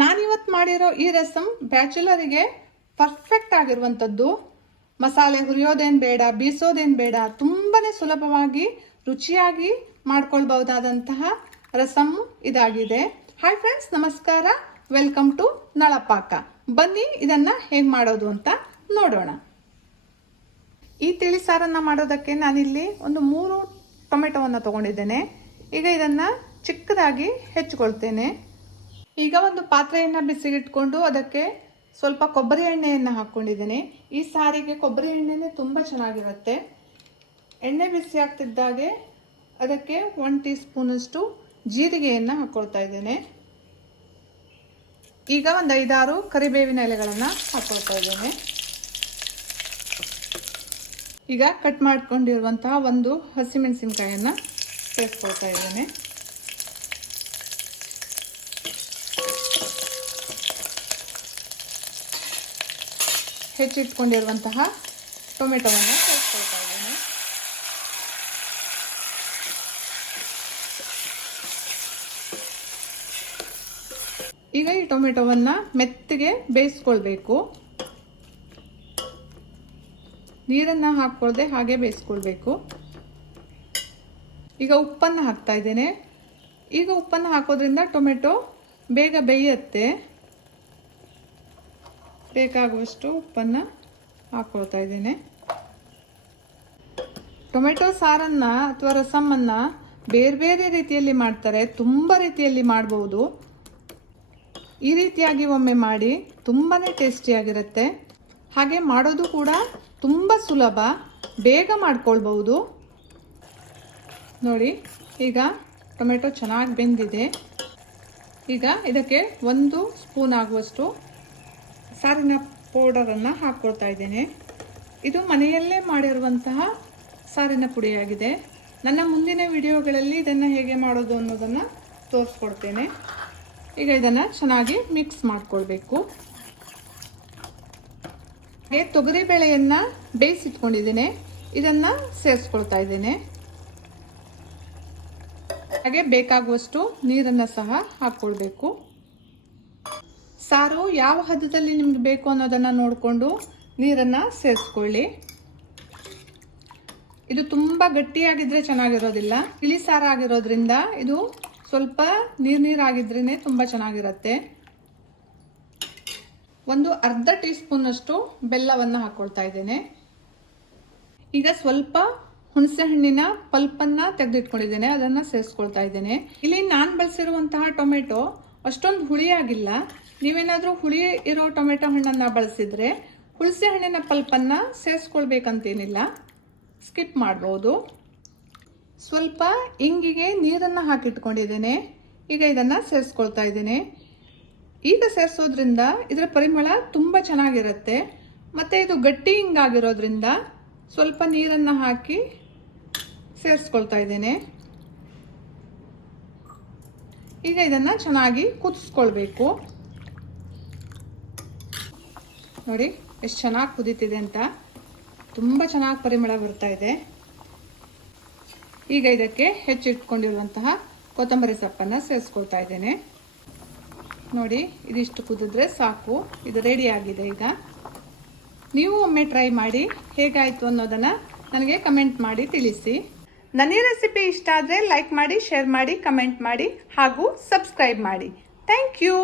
ನಾನಿವತ್ತು ಮಾಡಿರೋ ಈ ರಸಮ್ ಬ್ಯಾಚುಲರಿಗೆ ಪರ್ಫೆಕ್ಟ್ ಆಗಿರುವಂಥದ್ದು. ಮಸಾಲೆ ಹುರಿಯೋದೇನು ಬೇಡ, ಬೀಸೋದೇನು ಬೇಡ, ತುಂಬಾನೇ ಸುಲಭವಾಗಿ ರುಚಿಯಾಗಿ ಮಾಡ್ಕೊಳ್ಬಹುದಾದಂತಹ ರಸಮ್ ಇದಾಗಿದೆ. ಹಾಯ್ ಫ್ರೆಂಡ್ಸ್, ನಮಸ್ಕಾರ. ವೆಲ್ಕಮ್ ಟು ನಳಪಾಕ. ಬನ್ನಿ ಇದನ್ನ ಹೇಗೆ ಮಾಡೋದು ಅಂತ ನೋಡೋಣ. ಈ ತಿಳಿ ಸಾರನ್ನ ಮಾಡೋದಕ್ಕೆ ನಾನಿಲ್ಲಿ ಒಂದು 3 ಟೊಮೆಟೊವನ್ನು ತಗೊಂಡಿದ್ದೇನೆ. ಈಗ ಇದನ್ನ ಚಿಕ್ಕದಾಗಿ ಹೆಚ್ಚಿಕೊಳ್ತೇನೆ. ಈಗ ಒಂದು ಪಾತ್ರೆಯನ್ನು ಬಿಸಿಗಿಟ್ಕೊಂಡು ಅದಕ್ಕೆ ಸ್ವಲ್ಪ ಕೊಬ್ಬರಿ ಎಣ್ಣೆಯನ್ನು ಹಾಕ್ಕೊಂಡಿದ್ದೇನೆ. ಈ ಸಾರಿಗೆ ಕೊಬ್ಬರಿ ಎಣ್ಣೆನೇ ತುಂಬ ಚೆನ್ನಾಗಿರುತ್ತೆ. ಎಣ್ಣೆ ಬಿಸಿ ಆಗ್ತಿದ್ದಾಗೆ ಅದಕ್ಕೆ 1 ಟೀ ಸ್ಪೂನಷ್ಟು ಜೀರಿಗೆಯನ್ನು ಹಾಕ್ಕೊಳ್ತಾ ಇದ್ದೇನೆ. ಈಗ ಒಂದು 5-6 ಕರಿಬೇವಿನ ಎಲೆಗಳನ್ನು ಹಾಕ್ಕೊಳ್ತಾ ಇದ್ದೇನೆ. ಈಗ ಕಟ್ ಮಾಡ್ಕೊಂಡಿರುವಂತಹ ಒಂದು ಹಸಿಮೆಣಸಿನಕಾಯಿಯನ್ನು ಸೇರಿಸ್ಕೊಳ್ತಾ ಇದ್ದೇನೆ. ಹೆಚ್ಚಿಟ್ಕೊಂಡಿರುವಂತಹ ಟೊಮೆಟೊವನ್ನು ಸೇರಿಸ್ಕೊಳ್ತಾ ಇದ್ದೇನೆ. ಈಗ ಈ ಟೊಮೆಟೊವನ್ನು ಮೆತ್ತಗೆ ಬೇಯಿಸ್ಕೊಳ್ಬೇಕು. ನೀರನ್ನು ಹಾಕ್ಕೊಳ್ದೆ ಹಾಗೆ ಬೇಯಿಸ್ಕೊಳ್ಬೇಕು. ಈಗ ಉಪ್ಪನ್ನು ಹಾಕ್ತಾ ಇದ್ದೇನೆ. ಈಗ ಉಪ್ಪನ್ನು ಹಾಕೋದ್ರಿಂದ ಟೊಮೆಟೊ ಬೇಗ ಬೇಯುತ್ತೆ. ಬೇಕಾಗುವಷ್ಟು ಉಪ್ಪನ್ನು ಹಾಕ್ಕೊಳ್ತಾ ಇದ್ದೇನೆ. ಟೊಮೆಟೊ ಸಾರನ್ನು ಅಥವಾ ರಸಮನ್ನು ಬೇರೆ ಬೇರೆ ರೀತಿಯಲ್ಲಿ ಮಾಡ್ತಾರೆ, ತುಂಬ ರೀತಿಯಲ್ಲಿ ಮಾಡಬಹುದು. ಈ ರೀತಿಯಾಗಿ ಒಮ್ಮೆ ಮಾಡಿ, ತುಂಬಾ ಟೇಸ್ಟಿಯಾಗಿರುತ್ತೆ. ಹಾಗೆ ಮಾಡೋದು ಕೂಡ ತುಂಬ ಸುಲಭ, ಬೇಗ ಮಾಡ್ಕೊಳ್ಬಹುದು. ನೋಡಿ, ಈಗ ಟೊಮೆಟೊ ಚೆನ್ನಾಗಿ ಬೆಂದಿದೆ. ಈಗ ಇದಕ್ಕೆ 1 ಸ್ಪೂನ್ ಆಗುವಷ್ಟು ಸಾರಿನ ಪೌಡರನ್ನು ಹಾಕ್ಕೊಳ್ತಾ ಇದ್ದೇನೆ. ಇದು ಮನೆಯಲ್ಲೇ ಮಾಡಿರುವಂತಹ ಸಾರಿನ ಪುಡಿಯಾಗಿದೆ. ನನ್ನ ಮುಂದಿನ ವಿಡಿಯೋಗಳಲ್ಲಿ ಇದನ್ನು ಹೇಗೆ ಮಾಡೋದು ಅನ್ನೋದನ್ನು ತೋರಿಸ್ಕೊಡ್ತೇನೆ. ಈಗ ಇದನ್ನು ಚೆನ್ನಾಗಿ ಮಿಕ್ಸ್ ಮಾಡಿಕೊಳ್ಬೇಕು. ಹಾಗೆ ತೊಗರಿ ಬೇಳೆಯನ್ನು ಬೇಯಿಸಿಟ್ಕೊಂಡಿದ್ದೇನೆ, ಇದನ್ನು ಸೇರಿಸ್ಕೊಳ್ತಾ ಇದ್ದೇನೆ. ಹಾಗೆ ಬೇಕಾಗುವಷ್ಟು ನೀರನ್ನು ಸಹ ಹಾಕ್ಕೊಳ್ಬೇಕು. ಸಾರು ಯಾವ ಹದದಲ್ಲಿ ನಿಮ್ಗೆ ಬೇಕು ಅನ್ನೋದನ್ನು ನೋಡಿಕೊಂಡು ನೀರನ್ನು ಸೇರಿಸ್ಕೊಳ್ಳಿ. ಇದು ತುಂಬ ಗಟ್ಟಿಯಾಗಿದ್ರೆ ಚೆನ್ನಾಗಿರೋದಿಲ್ಲ. ತಿಳಿ ಸಾರು ಆಗಿರೋದ್ರಿಂದ ಇದು ಸ್ವಲ್ಪ ನೀರಾಗಿದ್ರೇ ತುಂಬ ಚೆನ್ನಾಗಿರುತ್ತೆ. ಒಂದು ಅರ್ಧ ಟೀ ಸ್ಪೂನ್ ಅಷ್ಟು ಬೆಲ್ಲವನ್ನು ಹಾಕ್ಕೊಳ್ತಾ ಇದ್ದೇನೆ. ಈಗ ಸ್ವಲ್ಪ ಹುಣಸೆ ಹಣ್ಣಿನ ಪಲ್ಪನ್ನು ತೆಗೆದಿಟ್ಕೊಂಡಿದ್ದೇನೆ, ಅದನ್ನು ಸೇರಿಸ್ಕೊಳ್ತಾ ಇದ್ದೇನೆ. ಇಲ್ಲಿ ನಾನು ಬಳಸಿರುವಂತಹ ಟೊಮೆಟೊ ಅಷ್ಟೊಂದು ಹುಳಿಯಾಗಿಲ್ಲ. ನೀವೇನಾದರೂ ಹುಳಿ ಇರೋ ಟೊಮೆಟೊ ಹಣ್ಣನ್ನು ಬಳಸಿದ್ರೆ ಹುಣಸೆ ಹಣ್ಣಿನ ಪಲ್ಪನ್ನು ಸೇರಿಸ್ಕೊಳ್ಬೇಕಂತೇನಿಲ್ಲ, ಸ್ಕಿಪ್ ಮಾಡ್ಬೋದು. ಸ್ವಲ್ಪ ಇಂಗಿಗೆ ನೀರನ್ನು ಹಾಕಿಟ್ಕೊಂಡಿದ್ದೇನೆ. ಈಗ ಇದನ್ನು ಸೇರಿಸ್ಕೊಳ್ತಾ ಇದ್ದೇನೆ. ಈಗ ಸೇರಿಸೋದ್ರಿಂದ ಇದರ ಪರಿಮಳ ತುಂಬ ಚೆನ್ನಾಗಿರುತ್ತೆ. ಮತ್ತು ಇದು ಗಟ್ಟಿ ಹಿಂಗಾಗಿರೋದ್ರಿಂದ ಸ್ವಲ್ಪ ನೀರನ್ನು ಹಾಕಿ ಸೇರಿಸ್ಕೊಳ್ತಾ ಇದ್ದೇನೆ. ಈಗ ಇದನ್ನು ಚೆನ್ನಾಗಿ ಕುದಿಸ್ಕೊಳ್ಬೇಕು. ನೋಡಿ ಎಷ್ಟು ಚೆನ್ನಾಗಿ ಕುದೀತಿದೆ ಅಂತ, ತುಂಬ ಚೆನ್ನಾಗಿ ಪರಿಮಳ ಬರ್ತಾ ಇದೆ. ಈಗ ಇದಕ್ಕೆ ಹೆಚ್ಚಿಟ್ಕೊಂಡಿರುವಂತಹ ಕೊತ್ತಂಬರಿ ಸೊಪ್ಪನ್ನು ಸೇರಿಸ್ಕೊಳ್ತಾ ಇದ್ದೇನೆ. ನೋಡಿ, ಇದಿಷ್ಟು ಕುದಿದ್ರೆ ಸಾಕು, ಇದು ರೆಡಿ ಆಗಿದೆ. ಈಗ ನೀವು ಒಮ್ಮೆ ಟ್ರೈ ಮಾಡಿ, ಹೇಗಾಯಿತು ಅನ್ನೋದನ್ನು ನನಗೆ ಕಮೆಂಟ್ ಮಾಡಿ ತಿಳಿಸಿ. ನನ್ನ ಈ ರೆಸಿಪಿ ಇಷ್ಟ ಆದರೆ ಲೈಕ್ ಮಾಡಿ, ಶೇರ್ ಮಾಡಿ, ಕಮೆಂಟ್ ಮಾಡಿ ಹಾಗೂ ಸಬ್ಸ್ಕ್ರೈಬ್ ಮಾಡಿ. Thank you.